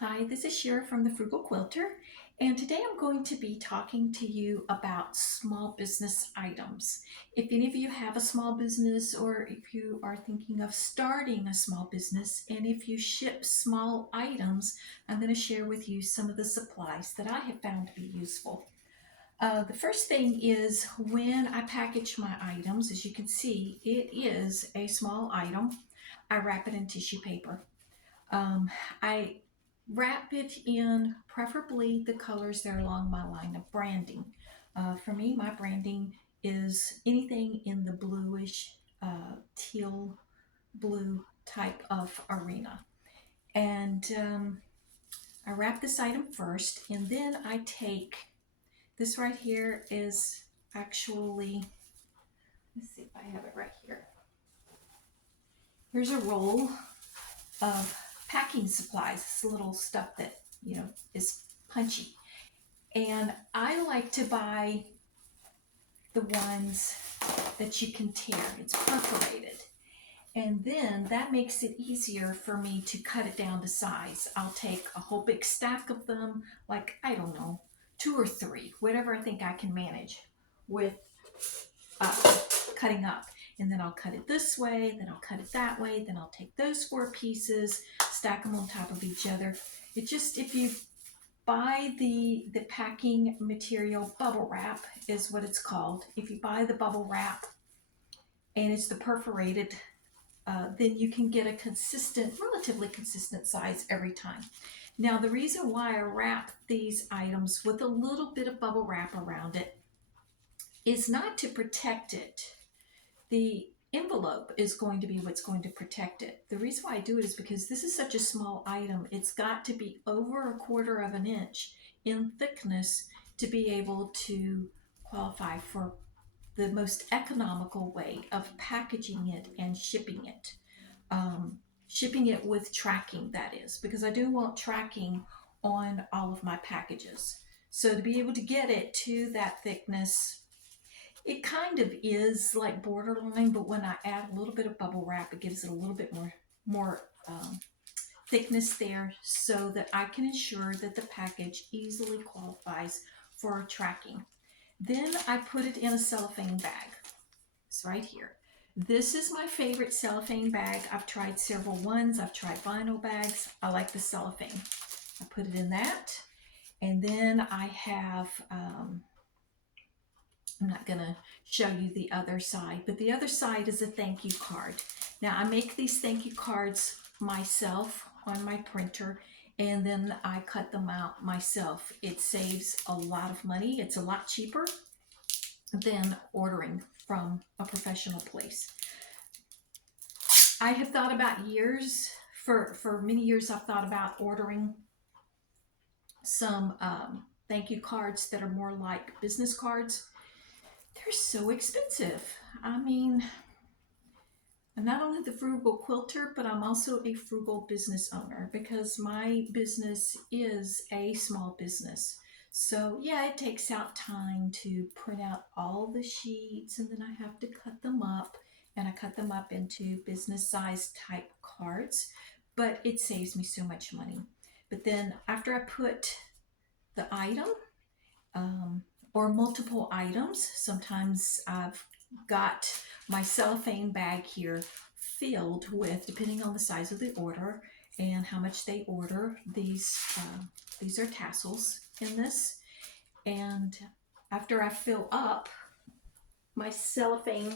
Hi, this is Shira from the Frugal Quilter, and today I'm going to be talking to you about small business items. If any of you have a small business or if you are thinking of starting a small business, and if you ship small items, I'm going to share with you some of the supplies that I have found to be useful. The first thing is when I package my items, as you can see, it is a small item. I wrap it in tissue paper. I wrap it in preferably the colors that are along my line of branding. For me, my branding is anything in the bluish, teal blue type of arena. And I wrap this item first, and then I take this right here is actually, let's see if I have it right here. Here's a roll of packing supplies. It's little stuff that, is punchy. And I like to buy the ones that you can tear. It's perforated. And then that makes it easier for me to cut it down to size. I'll take a whole big stack of them, like, I don't know, 2 or 3, whatever I think I can manage with uh, cutting up. And then I'll cut it this way, then I'll cut it that way, then I'll take those 4 pieces, stack them on top of each other. It just, if you buy the packing material, bubble wrap is what it's called. If you buy the bubble wrap and it's the perforated, then you can get a consistent, relatively consistent size every time. Now, the reason why I wrap these items with a little bit of bubble wrap around it is not to protect it. The envelope is going to be what's going to protect it. The reason why I do it is because this is such a small item. It's got to be over 1/4 of an inch in thickness to be able to qualify for the most economical way of packaging it and shipping it. Shipping it with tracking, that is, because I do want tracking on all of my packages. So to be able to get it to that thickness, it kind of is like borderline, but when I add a little bit of bubble wrap, it gives it a little bit more thickness there so that I can ensure that the package easily qualifies for tracking. Then I put it in a cellophane bag. It's right here. This is my favorite cellophane bag. I've tried several ones. I've tried vinyl bags. I like the cellophane. I put it in that. And then I have, I'm not going to show you the other side, but the other side is a thank you card. Now, I make these thank you cards myself on my printer, and then I cut them out myself. It saves a lot of money. It's a lot cheaper than ordering from a professional place. I have thought about years, for many years, I've thought about ordering some thank you cards that are more like business cards. They're so expensive. I mean, I'm not only the frugal quilter, but I'm also a frugal business owner because my business is a small business. So yeah, it takes out time to print out all the sheets, and then I have to cut them up, and I cut them up into business size type cards, but it saves me so much money. But then after I put the item, or multiple items. Sometimes I've got my cellophane bag here filled with, depending on the size of the order and how much they order. These are tassels in this. And after I fill up my cellophane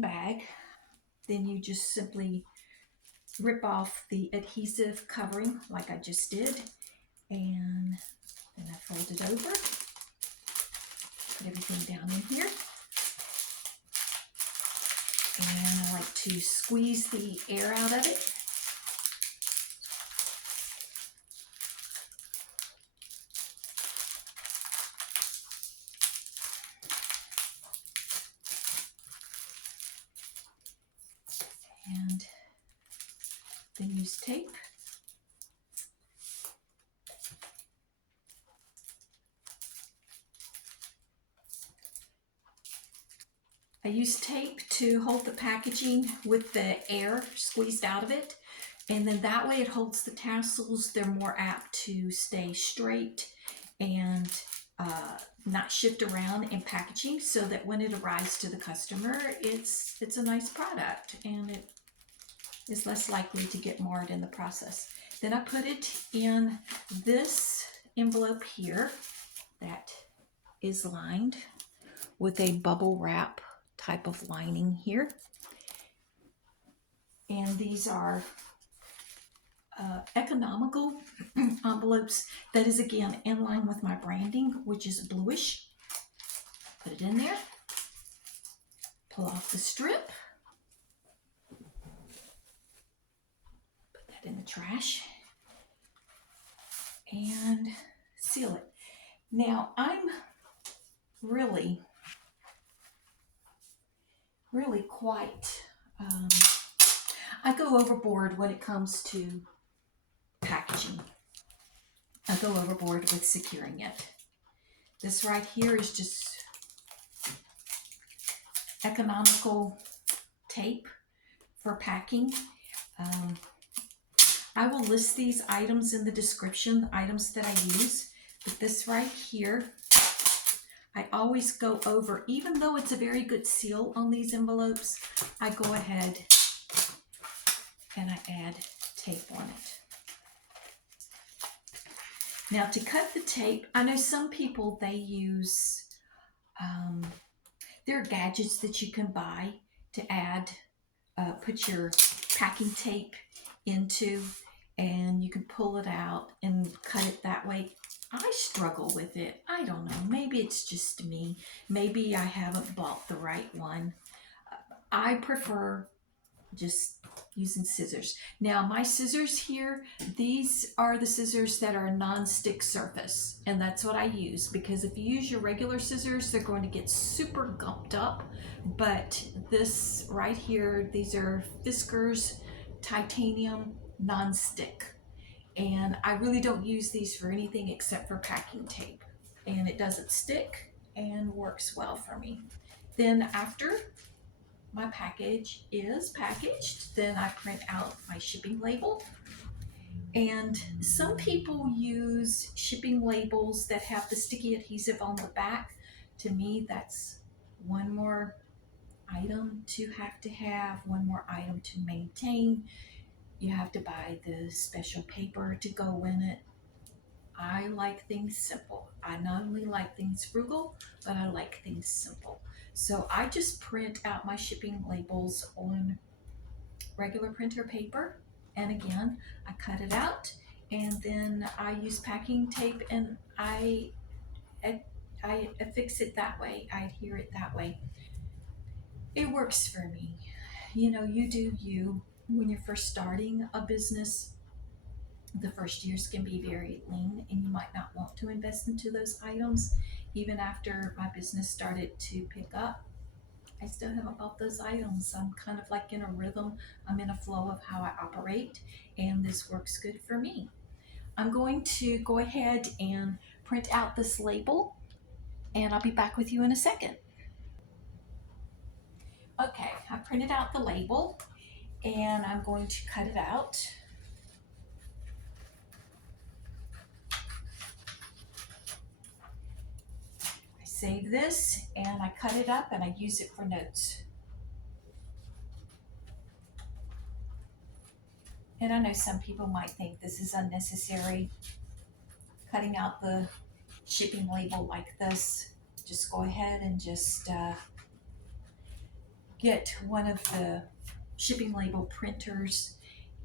bag, then you just simply rip off the adhesive covering like I just did, and then I fold it over, put everything down in here, and I like to squeeze the air out of it. And then use tape. I use tape to hold the packaging with the air squeezed out of it. And then that way it holds the tassels. They're more apt to stay straight and not shift around in packaging, so that when it arrives to the customer, it's a nice product and it is less likely to get marred in the process. Then I put it in this envelope here that is lined with a bubble wrap type of lining here. And these are economical envelopes. That is again in line with my branding, which is bluish. Put it in there, pull off the strip, put that in the trash, and seal it. Now I'm really quite, I go overboard when it comes to packaging. I go overboard with securing it. This right here is just economical tape for packing. I will list these items in the description, items that I use, but this right here, I always go over, even though it's a very good seal on these envelopes, I go ahead and I add tape on it. Now to cut the tape, I know some people, they use, there are gadgets that you can buy to add, put your packing tape into, and you can pull it out and cut it that way. I struggle with it. I don't know. Maybe it's just me. Maybe I haven't bought the right one. I prefer just using scissors. Now my scissors here, these are the scissors that are a non-stick surface, and that's what I use, because if you use your regular scissors, they're going to get super gumped up. But this right here, these are Fiskars titanium non-stick, and I really don't use these for anything except for packing tape, and it doesn't stick and works well for me. Then after my package is packaged, then I print out my shipping label. And some people use shipping labels that have the sticky adhesive on the back. To me, that's one more item to have, one more item to maintain. You have to buy the special paper to go in it. I like things simple. I not only like things frugal, but I like things simple. So I just print out my shipping labels on regular printer paper. And again, I cut it out, and then I use packing tape, and I affix it that way. I adhere it that way. It works for me. You know, you do you. When you're first starting a business, the first years can be very lean, and you might not want to invest into those items. Even after my business started to pick up, I still haven't bought those items. I'm kind of like in a rhythm. I'm in a flow of how I operate, and this works good for me. I'm going to go ahead and print out this label, and I'll be back with you in a second. Okay, I printed out the label, and I'm going to cut it out. Save this, and I cut it up and I use it for notes. And I know some people might think this is unnecessary, cutting out the shipping label like this. Just go ahead and just get one of the shipping label printers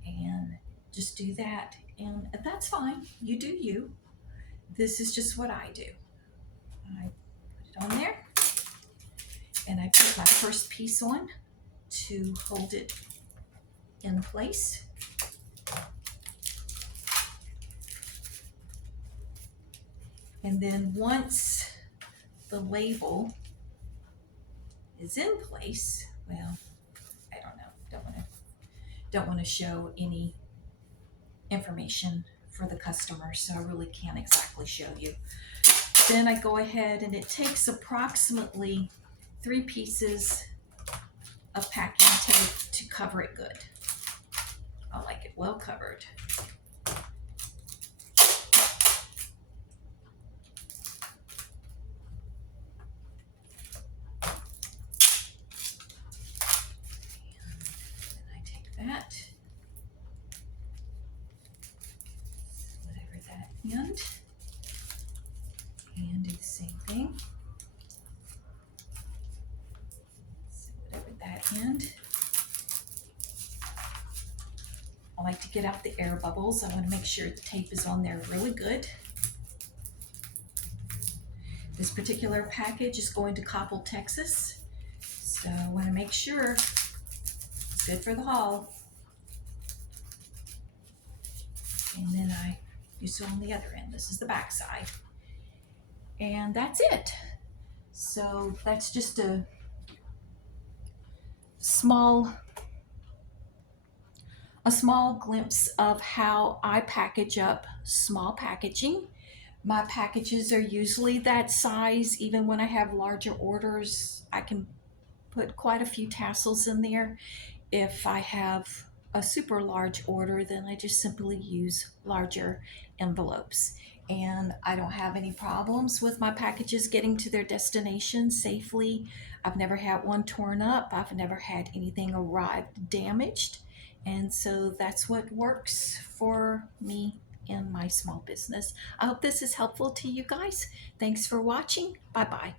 and just do that, and that's fine. You do you. This is just what I do. I put it on there, and I put my first piece on to hold it in place. And then once the label is in place, well, I don't know, don't want to show any information for the customer, so I really can't exactly show you. Then I go ahead, and it takes approximately 3 pieces of packing tape to cover it good. I like it well covered. And I take that, whatever that end, and do the same thing. So whatever that end. I like to get out the air bubbles. I want to make sure the tape is on there really good. This particular package is going to Coppell, Texas. So I want to make sure it's good for the haul. And then I do so on the other end. This is the back side. And that's it. So that's just a small glimpse of how I package up small packaging. My packages are usually that size. Even when I have larger orders, I can put quite a few tassels in there. If I have a super large order, then I just simply use larger envelopes. And I don't have any problems with my packages getting to their destination safely. I've never had one torn up. I've never had anything arrive damaged. And so that's what works for me in my small business. I hope this is helpful to you guys. Thanks for watching. Bye bye.